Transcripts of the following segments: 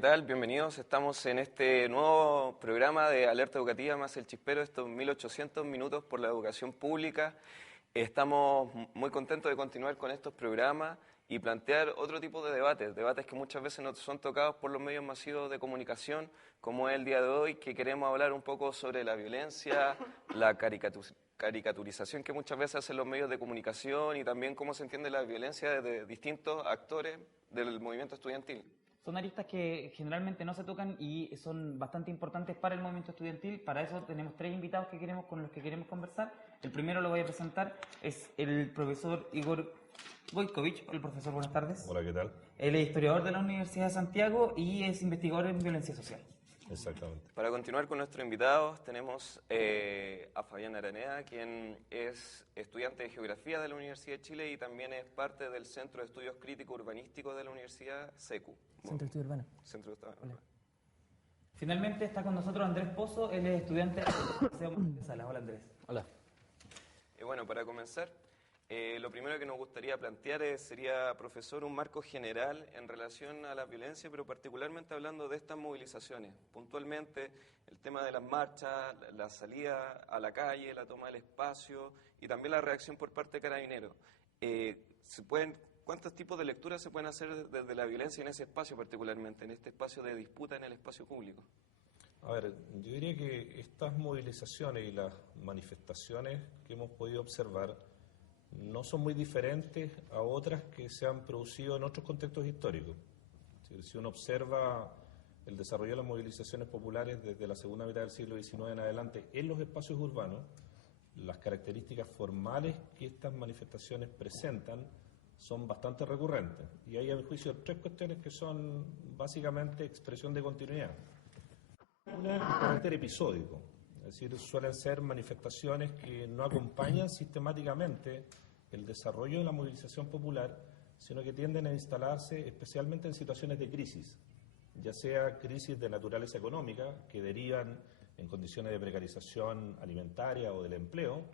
¿qué tal? Bienvenidos. Estamos en este nuevo programa de Alerta Educativa más el Chispero, estos 1800 minutos por la educación pública. Estamos muy contentos de continuar con estos programas y plantear otro tipo de debates que muchas veces no son tocados por los medios masivos de comunicación, como es el día de hoy, que queremos hablar un poco sobre la violencia, la caricaturización que muchas veces hacen los medios de comunicación y también cómo se entiende la violencia de distintos actores del movimiento estudiantil. Son aristas que generalmente no se tocan y son bastante importantes para el movimiento estudiantil. Para eso tenemos tres invitados con los que queremos conversar. El primero lo voy a presentar, es el profesor Igor Wojtowicz. El profesor, buenas tardes. Hola, ¿qué tal? Él es historiador de la Universidad de Santiago y es investigador en violencia social. Exactamente. Para continuar con nuestros invitados, tenemos a Fabián Araneda, quien es estudiante de Geografía de la Universidad de Chile y también es parte del Centro de Estudios Críticos Urbanísticos de la Universidad SECU. Centro de Estudios Urbanos. Centro de Estudios Urbanos. Finalmente está con nosotros Andrés Pozo, él es estudiante de la Universidad de Salas. Hola, Andrés. Hola. Bueno, para comenzar, lo primero que nos gustaría plantear sería, profesor, un marco general en relación a la violencia, pero particularmente hablando de estas movilizaciones. Puntualmente, el tema de las marchas, la salida a la calle, la toma del espacio y también la reacción por parte de Carabineros. ¿Cuántos tipos de lecturas se pueden hacer desde la violencia en ese espacio particularmente, en este espacio de disputa en el espacio público? A ver, yo diría que estas movilizaciones y las manifestaciones que hemos podido observar no son muy diferentes a otras que se han producido en otros contextos históricos. Si uno observa el desarrollo de las movilizaciones populares desde la segunda mitad del siglo XIX en adelante en los espacios urbanos, las características formales que estas manifestaciones presentan son bastante recurrentes. Y hay, a mi juicio, tres cuestiones que son básicamente expresión de continuidad. Una es el carácter episódico, es decir, suelen ser manifestaciones que no acompañan sistemáticamente el desarrollo de la movilización popular, sino que tienden a instalarse especialmente en situaciones de crisis, ya sea crisis de naturaleza económica, que derivan en condiciones de precarización alimentaria o del empleo,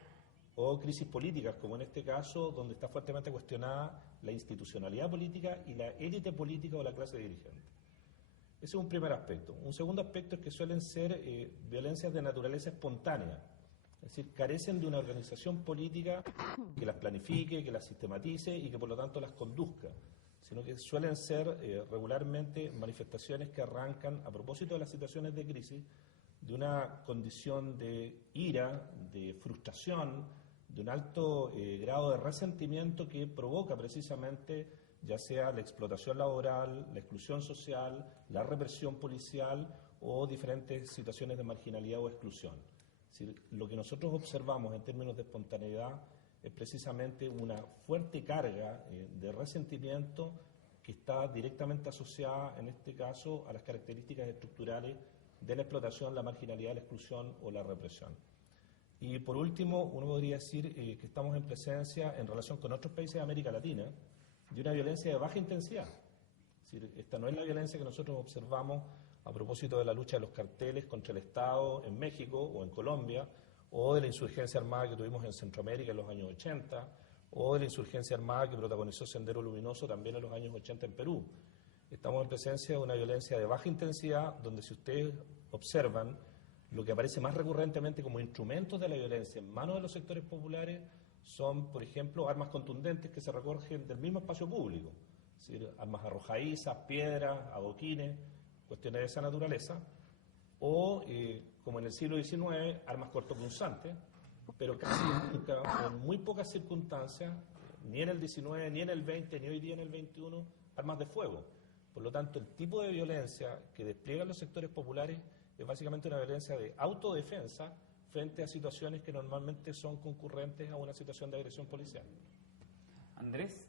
o crisis políticas, como en este caso, donde está fuertemente cuestionada la institucionalidad política y la élite política o la clase dirigente. Ese es un primer aspecto. Un segundo aspecto es que suelen ser violencias de naturaleza espontánea, es decir, carecen de una organización política que las planifique, que las sistematice y que por lo tanto las conduzca, sino que suelen ser regularmente manifestaciones que arrancan, a propósito de las situaciones de crisis, de una condición de ira, de frustración, de un alto grado de resentimiento que provoca precisamente ya sea la explotación laboral, la exclusión social, la represión policial o diferentes situaciones de marginalidad o exclusión. Es decir, lo que nosotros observamos en términos de espontaneidad es precisamente una fuerte carga de resentimiento que está directamente asociada, en este caso, a las características estructurales de la explotación, la marginalidad, la exclusión o la represión. Y por último, uno podría decir que estamos en presencia, en relación con otros países de América Latina, de una violencia de baja intensidad. Es decir, esta no es la violencia que nosotros observamos a propósito de la lucha de los carteles contra el Estado en México o en Colombia, o de la insurgencia armada que tuvimos en Centroamérica en los años 80, o de la insurgencia armada que protagonizó Sendero Luminoso también en los años 80 en Perú. Estamos en presencia de una violencia de baja intensidad, donde si ustedes observan, lo que aparece más recurrentemente como instrumentos de la violencia en manos de los sectores populares son, por ejemplo, armas contundentes que se recogen del mismo espacio público, es decir, armas arrojadizas, piedras, adoquines, cuestiones de esa naturaleza, o, como en el siglo XIX, armas cortopunzantes, pero casi nunca, o en muy pocas circunstancias, ni en el XIX, ni en el XX, ni hoy día en el XXI, armas de fuego. Por lo tanto, el tipo de violencia que despliegan los sectores populares es básicamente una violencia de autodefensa frente a situaciones que normalmente son concurrentes a una situación de agresión policial. Andrés,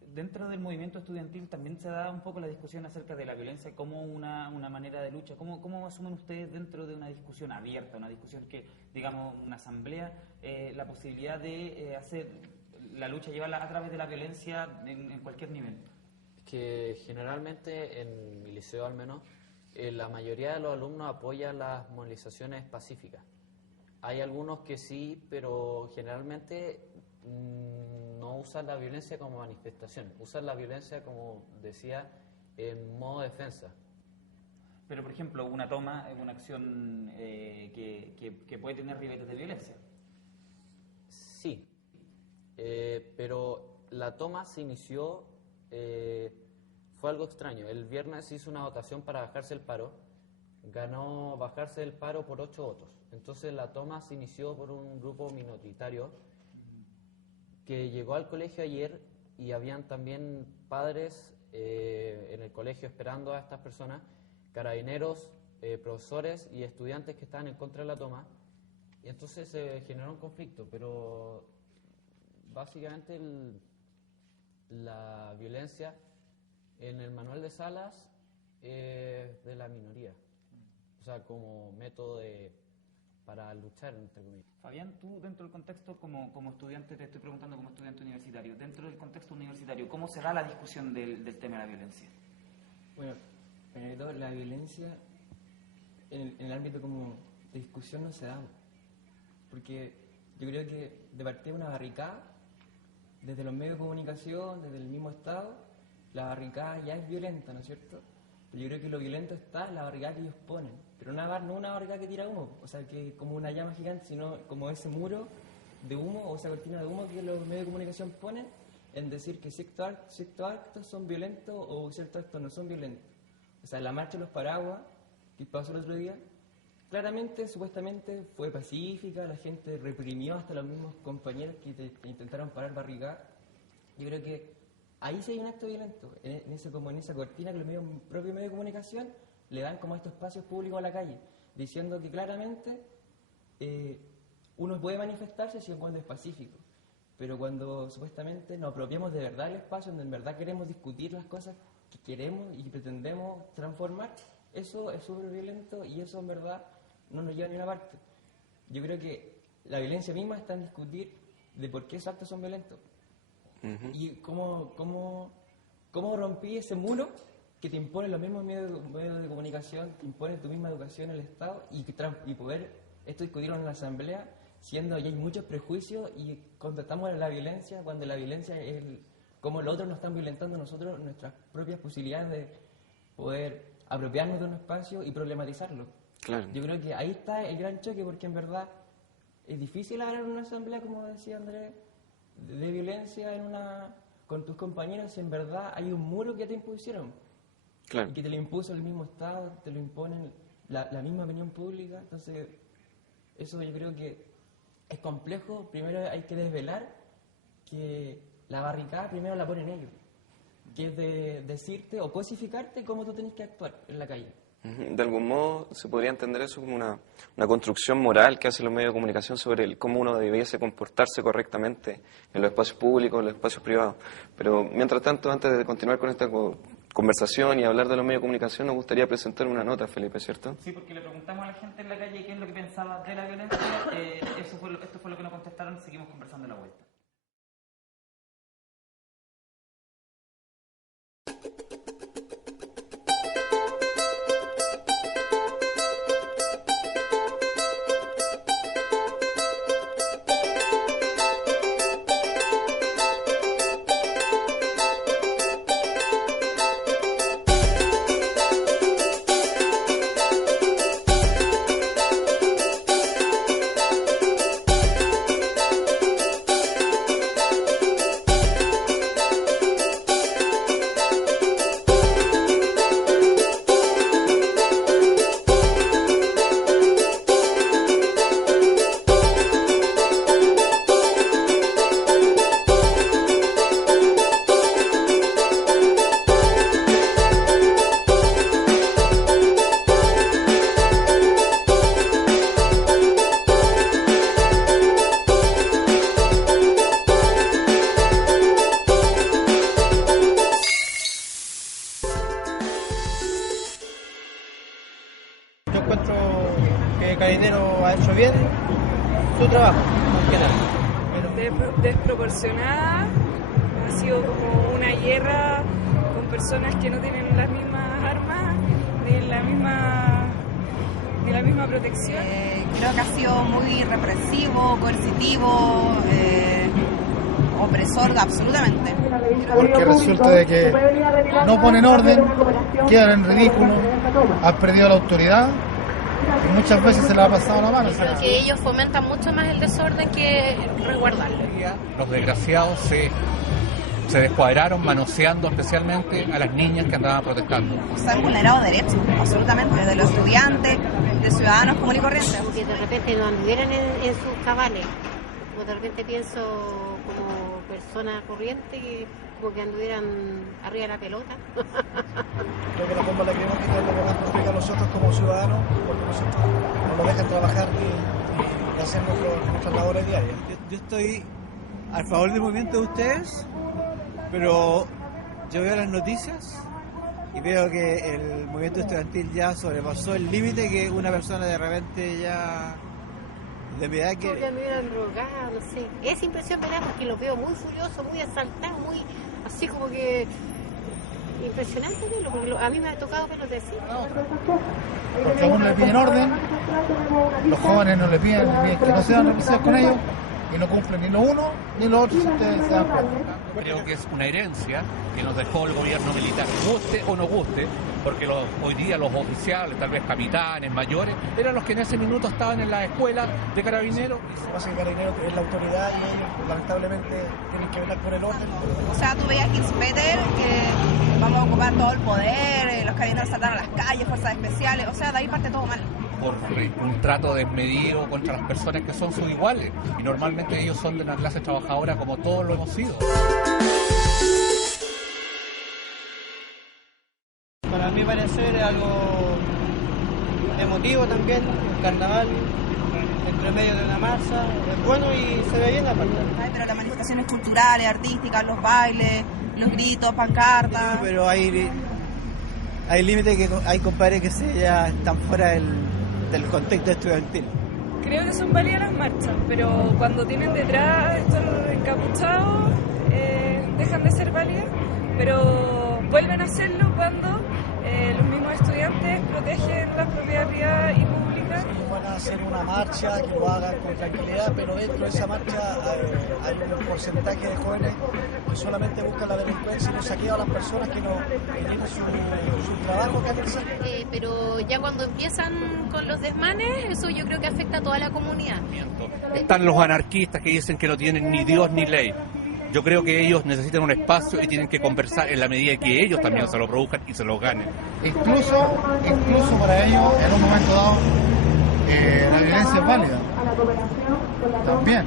dentro del movimiento estudiantil también se da un poco la discusión acerca de la violencia como una manera de lucha. ¿Cómo asumen ustedes dentro de una discusión abierta, una discusión que, digamos, una asamblea, la posibilidad de hacer la lucha, llevarla a través de la violencia en cualquier nivel? Que generalmente en mi liceo al menos la mayoría de los alumnos apoya las movilizaciones pacíficas. Hay algunos que sí, pero generalmente no usan la violencia como manifestación, usan la violencia, como decía, en modo defensa. Pero, por ejemplo, una toma es una acción que puede tener ribetes de violencia. Sí, pero la toma se inició, fue algo extraño. El viernes se hizo una votación para bajarse el paro, ganó bajarse del paro por 8 votos. Entonces la toma se inició por un grupo minoritario que llegó al colegio ayer y habían también padres en el colegio esperando a estas personas, carabineros, profesores y estudiantes que estaban en contra de la toma, y entonces se generó un conflicto, pero básicamente la violencia en el manual de Salas es de la minoría, o sea, como método para luchar, entre comillas. Fabián, tú dentro del contexto, como estudiante, te estoy preguntando como estudiante universitario, dentro del contexto universitario, ¿cómo se da la discusión del tema de la violencia? Bueno, primero que todo, la violencia en el ámbito como de discusión no se da, porque yo creo que de partida una barricada, desde los medios de comunicación, desde el mismo Estado, la barricada ya es violenta, ¿no es cierto? Pero yo creo que lo violento está en la barricada que ellos ponen, pero no una barricada que tira humo, o sea, que como una llama gigante, sino como ese muro de humo o esa cortina de humo que los medios de comunicación ponen en decir que ciertos actos son violentos o ciertos actos no son violentos. O sea, la marcha de los paraguas, que pasó el otro día, claramente, supuestamente, fue pacífica, la gente reprimió hasta los mismos compañeros que intentaron parar barricadas. Yo creo que ahí sí hay un acto violento, en esa cortina que los propios medios de comunicación le dan como estos espacios públicos a la calle, diciendo que claramente uno puede manifestarse si cuando es pacífico, pero cuando supuestamente nos apropiamos de verdad del espacio, donde en verdad queremos discutir las cosas que queremos y pretendemos transformar, eso es súper violento y eso en verdad no nos lleva a ninguna parte. Yo creo que la violencia misma está en discutir de por qué esos actos son violentos. Y cómo rompí ese muro que te imponen los mismos medios de comunicación, te imponen tu misma educación en el Estado y poder esto discutirlo en la asamblea, siendo ya hay muchos prejuicios y contratamos la violencia cuando la violencia es como los otros nos están violentando nosotros nuestras propias posibilidades de poder apropiarnos de un espacio y problematizarlo. Claro. Yo creo que ahí está el gran choque, porque en verdad es difícil hablar en una asamblea, como decía Andrés, de violencia con tus compañeros si en verdad hay un muro que te impusieron. Claro. Y que te lo impuso el mismo Estado, te lo imponen la misma opinión pública. Entonces, eso yo creo que es complejo. Primero hay que desvelar que la barricada primero la ponen ellos, que es de decirte o cosificarte cómo tú tenés que actuar en la calle. De algún modo se podría entender eso como una construcción moral que hacen los medios de comunicación sobre cómo uno debiese comportarse correctamente en los espacios públicos, en los espacios privados. Pero mientras tanto, antes de continuar con esta conversación y hablar de los medios de comunicación, nos gustaría presentar una nota, Felipe, ¿cierto? Sí, porque le preguntamos a la gente en la calle qué es lo que pensaba de la violencia. Esto fue lo que nos contestaron. Seguimos conversando a la vuelta. Carabinero ha hecho bien su trabajo, desproporcionada, ha sido como una guerra con personas que no tienen las mismas armas, ni la misma protección. Creo que ha sido muy represivo, coercitivo, opresor, absolutamente. porque resulta de que no ponen orden, quedan en ridículo, han perdido la autoridad y muchas veces se les ha pasado la mano. Creo que ellos fomentan mucho más el desorden que resguardarlo. Los desgraciados se descuadraron manoseando especialmente a las niñas que andaban protestando. Se han vulnerado derechos, absolutamente, de los estudiantes, de ciudadanos comunes y corrientes. Que de repente no anduvieran en sus cabales. Como de repente pienso como persona corriente, que como que anduvieran arriba de la pelota. Creo que la bomba lacrimógena es lo que más nos pega a nosotros como ciudadanos, porque nosotros no nos dejan trabajar ni hacer nuestras labores diarias. Yo estoy a favor del movimiento de ustedes, pero yo veo las noticias y veo que el movimiento estudiantil ya sobrepasó el límite que una persona de repente ya de mi edad que... Porque me hubieran drogado, no sé. Esa impresión me da porque los veo muy furiosos, muy asaltados, muy así como que... Impresionante verlo, porque a mí me ha tocado verlos decir. Porque a uno le piden orden, los jóvenes no le piden que no sean represivos con ellos, y no cumplen ni lo uno ni lo otro, si ustedes se dan cuenta. Creo que es una herencia que nos dejó el gobierno militar, guste o no guste, porque hoy día los oficiales, tal vez capitanes, mayores, eran los que en ese minuto estaban en la escuela de carabineros. Lo que pasa es que Carabineros es la autoridad y ellos lamentablemente tienen que velar por el orden. O sea, tú veías Kingspeter, que vamos a ocupar todo el poder, los carabineros saltaron a las calles, fuerzas especiales, o sea, de ahí parte todo mal. Por un trato desmedido contra las personas que son sus iguales, y normalmente ellos son de una clase trabajadora como todos lo hemos sido. Para mi parecer es algo emotivo también, un carnaval entre medio de una marcha, es bueno y se ve bien aparte. Ay, pero las manifestaciones culturales, artísticas, los bailes, los gritos, pancartas... Sí, pero hay límites que hay compadres que ya están fuera del contexto estudiantil. Creo que son válidas las marchas, pero cuando tienen detrás estos encapuchados dejan de ser válidas, pero vuelven a hacerlo cuando los mismos estudiantes protegen la propiedad privada y pública. Sí, van a hacer una marcha, que lo hagan con tranquilidad, pero dentro de esa marcha hay un porcentaje de jóvenes que solamente buscan la delincuencia y no saquean a las personas que tienen su trabajo que hacer. Pero ya cuando empiezan con los desmanes, eso yo creo que afecta a toda la comunidad. Están los anarquistas que dicen que no tienen ni Dios ni ley. Yo creo que ellos necesitan un espacio y tienen que conversar en la medida que ellos también se lo produzcan y se lo ganen. Incluso para ellos, en un momento dado, la violencia es válida. También.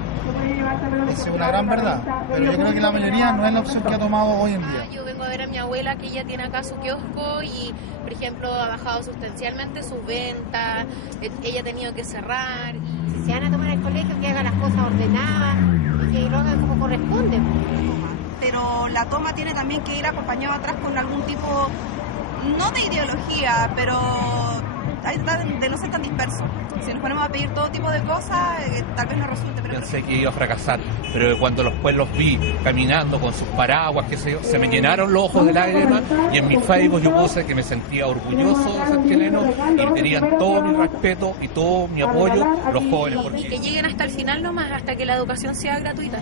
Es una gran verdad. Pero yo creo que la mayoría no es la opción que ha tomado hoy en día. Yo vengo a ver a mi abuela que ella tiene acá su kiosco y, por ejemplo, ha bajado sustancialmente sus ventas. Ella ha tenido que cerrar. Si se van a tomar el colegio, que hagan las cosas ordenadas y que lo hagan como corresponde. Pero la toma tiene también que ir acompañado atrás con algún tipo, no de ideología, pero de no ser tan disperso. Si nos ponemos a pedir todo tipo de cosas, tal vez no resulte. Pero pensé que iba a fracasar, pero cuando después los vi caminando con sus paraguas, qué sé yo, se me llenaron los ojos de lágrimas y en mi Facebook yo puse que me sentía orgulloso de ser chileno y tenían todo mi respeto y todo mi apoyo los jóvenes. Y que lleguen hasta el final nomás, hasta que la educación sea gratuita.